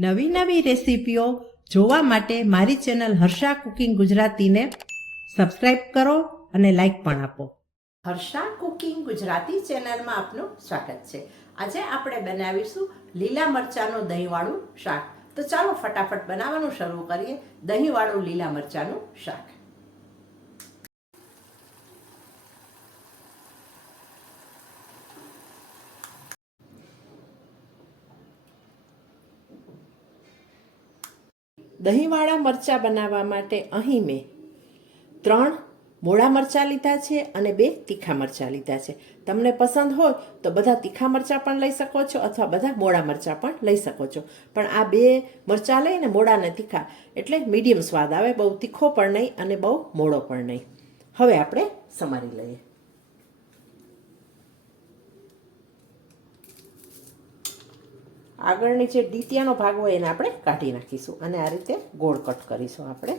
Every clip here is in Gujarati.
નવી નવી રેસીપીઓ જોવા માટે મારી ચેનલ હર્ષા કુકિંગ ગુજરાતીને સબસ્ક્રાઇબ કરો અને લાઈક પણ આપો. હર્ષા કુકિંગ ગુજરાતી ચેનલમાં આપનું સ્વાગત છે. આજે આપણે બનાવીશું લીલા મરચાંનું દહીંવાળું શાક. તો ચાલો ફટાફટ બનાવવાનું શરૂ કરીએ દહીંવાળું લીલા મરચાંનું શાક. દહીંવાળા મરચાં બનાવવા માટે અહીં મેં ત્રણ મોળા મરચાં લીધા છે અને બે તીખા મરચાં લીધા છે. તમને પસંદ હોય તો બધા તીખા મરચાં પણ લઈ શકો છો અથવા બધા મોળા મરચાં પણ લઈ શકો છો. પણ આ બે મરચાં લઈને મોળા તીખા એટલે મીડિયમ સ્વાદ આવે, બહુ તીખો પણ નહીં અને બહુ મોળો પણ નહીં. હવે આપણે સમારી લઈએ. આગળની જે ડીતિયાનો ભાગ હોય એને આપણે કાઢી નાખીશું અને આ રીતે ગોળ કટ કરીશું આપણે.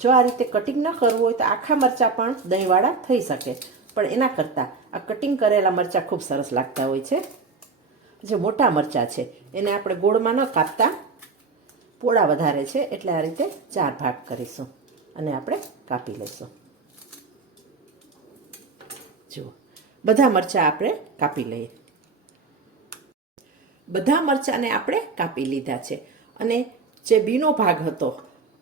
જો આ રીતે કટિંગ ન કરવું હોય તો આખા મરચાં પણ દહીંવાળા થઈ શકે. પણ એના કરતાં આ કટિંગ કરેલા મરચાં ખૂબ સરસ લાગતા હોય છે. જે મોટા મરચાં છે, એને આપણે ગોળમાં ન કાપતા. પોળા વધારે છે, એટલે આ રીતે ચાર ભાગ કરીશું અને આપણે કાપી લઈશું. જુઓ. બધા મરચાં આપણે કાપી લઈએ. બધા મરચાંને આપણે કાપી લીધા છે. અને જે બીનો ભાગ હતો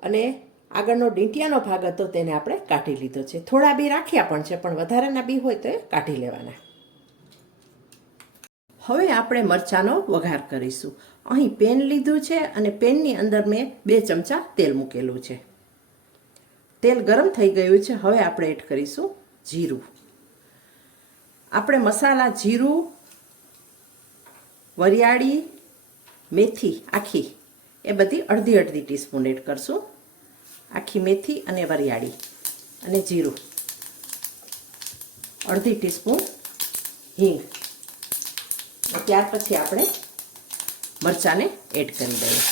અને આગળનો ડીંટિયાનો ભાગ હતો તેને આપણે કાઢી લીધો છે. થોડા બી રાખ્યા પણ છે, પણ વધારાના બી હોય તો એ કાઢી લેવાના. હવે આપણે મરચાંનો વઘાર કરીશું. અહીં પેન લીધું છે અને પેનની અંદર મેં બે ચમચા તેલ મૂકેલું છે. તેલ ગરમ થઈ ગયું છે. હવે આપણે એડ કરીશું જીરું. આપણે મસાલા, જીરું, વરિયાળી, મેથી આખી, એ બધી અડધી અડધી ટીસ્પૂન એડ કરશું. આખી મેથી અને વરિયાળી અને જીરું. અડધી ટીસ્પૂન હિંગ. ત્યાર પછી આપણે મરચાંને એડ કરી દઈએ.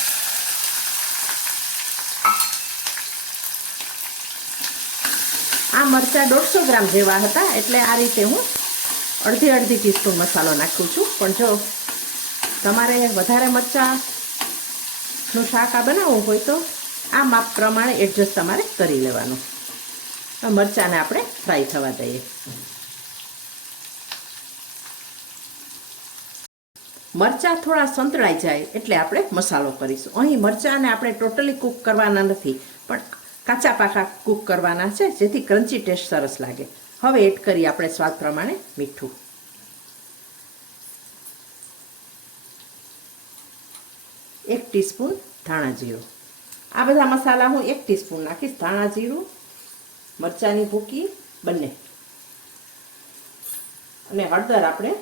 આ મરચાં દોઢસો ગ્રામ જેવા હતા, એટલે આ રીતે હું અડધી અડધી ટીસ્પૂન મસાલો નાખું છું. પણ જો તમારે વધારે મરચાંનું શાક આ બનાવવું હોય તો આ માપ પ્રમાણે એડજસ્ટ તમારે કરી લેવાનું. મરચાંને આપણે ફ્રાય થવા દઈએ. મરચાં થોડા સંતળાઈ જાય એટલે આપણે મસાલો કરીશું. અહીં મરચાંને આપણે ટોટલી કૂક કરવાના નથી, પણ કાચા પાકા કૂક કરવાના છે, જેથી ક્રન્ચી ટેસ્ટ સરસ લાગે. હવે એડ કરીએ આપણે સ્વાદ પ્રમાણે મીઠું. એક ટીસ્પૂન ધાણા જીરું. આ બધા મસાલા હું એક ટીસ્પૂન નાખીશ. ધાણા જીરું, મરચાંની ભૂકી, બંને. અને હળદર આપણે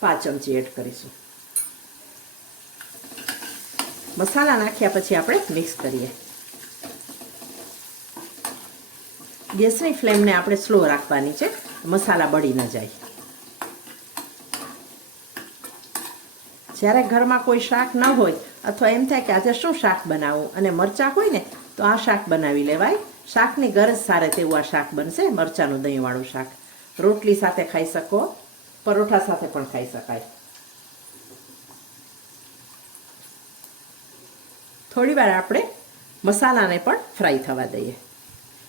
પાંચ ચમચી એડ કરીશું. મસાલા નાખ્યા પછી આપણે મિક્સ કરીએ. ગેસની ફ્લેમને આપણે સ્લો રાખવાની છે મસાલા બળી ન જાય. જ્યારે ઘરમાં કોઈ શાક ન હોય, અથવા એમ થાય કે આજે શું શાક બનાવવું અને મરચાં હોય ને, તો આ શાક બનાવી લેવાય. શાકની ગરજ સારે તેવું આ શાક બનશે, મરચાંનું દહીંવાળું શાક. રોટલી સાથે ખાઈ શકો, પરોઠા સાથે પણ ખાઈ શકાય. થોડી વાર આપણે મસાલાને પણ ફ્રાય થવા દઈએ.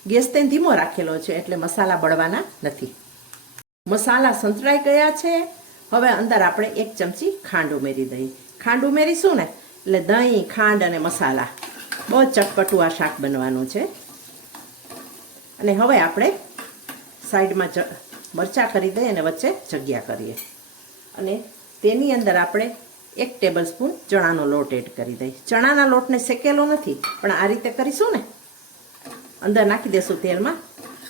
ગેસ તે ધીમો રાખેલો છે એટલે મસાલા બળવાના નથી. મસાલા સંતરાઈ ગયા છે. હવે અંદર આપણે એક ચમચી ખાંડ ઉમેરી દઈએ. ખાંડ ઉમેરીશું ને, એટલે દહીં, ખાંડ અને મસાલા. બહુ ચટપટું આ શાક બનવાનું છે. અને હવે આપણે સાઈડમાં મરચાં કરી દઈએ અને વચ્ચે જગ્યા કરીએ. અને તેની અંદર આપણે એક ટેબલ સ્પૂન ચણાનો લોટ એડ કરી દઈએ. ચણાના લોટને શેકેલો નથી, પણ આ રીતે કરીશું ને અંદર નાખી દેશું તેલમાં.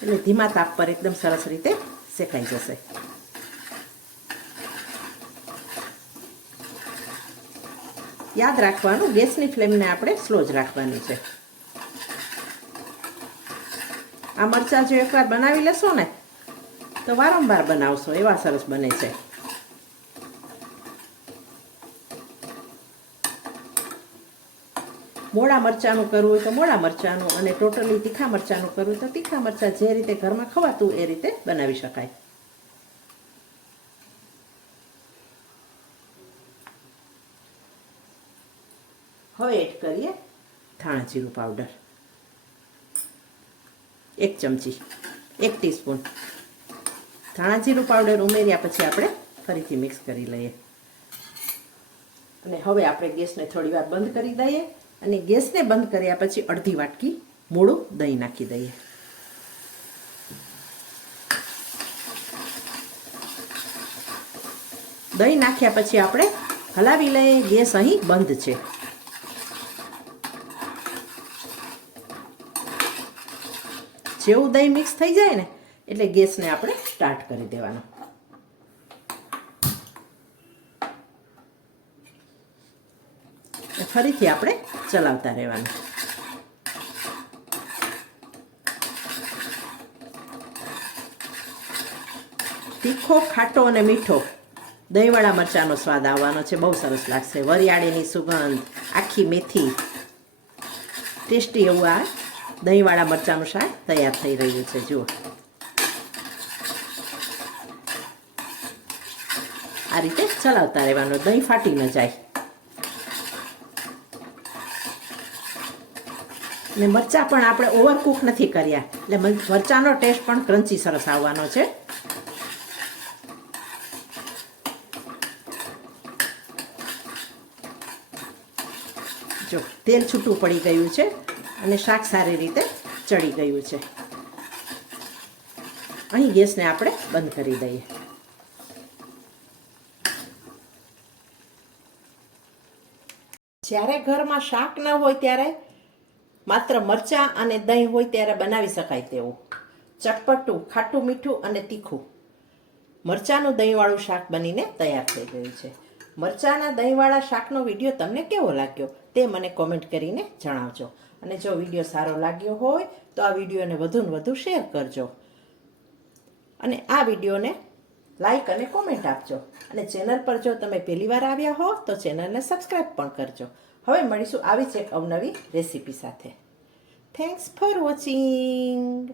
એટલે ધીમા તાપ પર એકદમ સરસ રીતે શેકાઈ જશે. યાદ રાખવાનું, ગેસની ફ્લેમને આપણે સ્લો જ રાખવાની છે. આ મરચાં જો એકવાર બનાવી લેશો ને, તો વારંવાર બનાવશો, એવા સરસ બને છે. મોડા મરચાંનું કરવું હોય તો મોડા મરચાંનું અને ટોટલી તીખા મરચાંનું કરવું તો તીખા મરચાં જે રીતે ઘરમાં ખવાતું એ રીતે બનાવી શકાય. હવે એડ કરીએ ધાણા જીરું પાવડર. એક ચમચી, એક ટીસ્પૂન. ધાણા જીરું પાવડર ઉમેર્યા પછી આપણે ફરીથી મિક્સ કરી લઈએ. અને હવે આપણે ગેસને થોડી વાર બંધ કરી દઈએ. અને ગેસને બંધ કર્યા પછી અડધી વાટકી મોડું દહીં નાખી દઈએ. દહીં નાખ્યા પછી આપણે હલાવી લઈએ. ગેસ અહીં બંધ છે. જેવું દહીં મિક્સ થઈ જાય ને, એટલે ગેસને આપણે સ્ટાર્ટ કરી દેવાનો. ફરીથી આપણે ચલાવતા રહેવાનું. તીખો, ખાટો અને મીઠો દહીંવાળા મરચાંનો સ્વાદ આવવાનો છે. બહુ સરસ લાગશે. વરિયાળીની સુગંધ, આખી મેથી. ટેસ્ટી એવું આ દહીંવાળા મરચાંનું શાક તૈયાર થઈ રહ્યું છે. જુઓ. આ રીતે ચલાવતા રહેવાનું. દહીં ફાટી ન જાય. ને મરચાં પણ આપણે ઓવરકુક નથી કર્યા. એટલે મરચાંનો ટેસ્ટ પણ ક્રન્ચી સરસ આવવાનો છે. જો, તેલ છૂટું પડી ગયું છે અને શાક સારી રીતે ચડી ગયું છે. અહીં ગેસને આપણે બંધ કરી દઈએ. જ્યારે ઘરમાં શાક ન હોય ત્યારે માત્ર મરચાં અને દહીં હોય ત્યારે બનાવી શકાય તેવું. ચટપટું, ખાટું મીઠું અને તીખું. મરચાંનું દહીંવાળું શાક બનીને તૈયાર થઈ ગયું છે. મરચાંના દહીંવાળા શાકનો વીડિયો તમને કેવો લાગ્યો તે મને કોમેન્ટ કરીને જણાવજો. અને જો વીડિયો સારો લાગ્યો હોય તો આ વિડીયોને વધુ ને વધુ શેર કરજો. અને આ વિડીયોને લાઈક અને કોમેન્ટ આપજો. અને ચેનલ પર જો તમે પહેલીવાર આવ્યા હો તો ચેનલને સબસ્ક્રાઈબ પણ કરજો. હવે મળીશું આવી જ એક અવનવી રેસીપી સાથે. Thanks for watching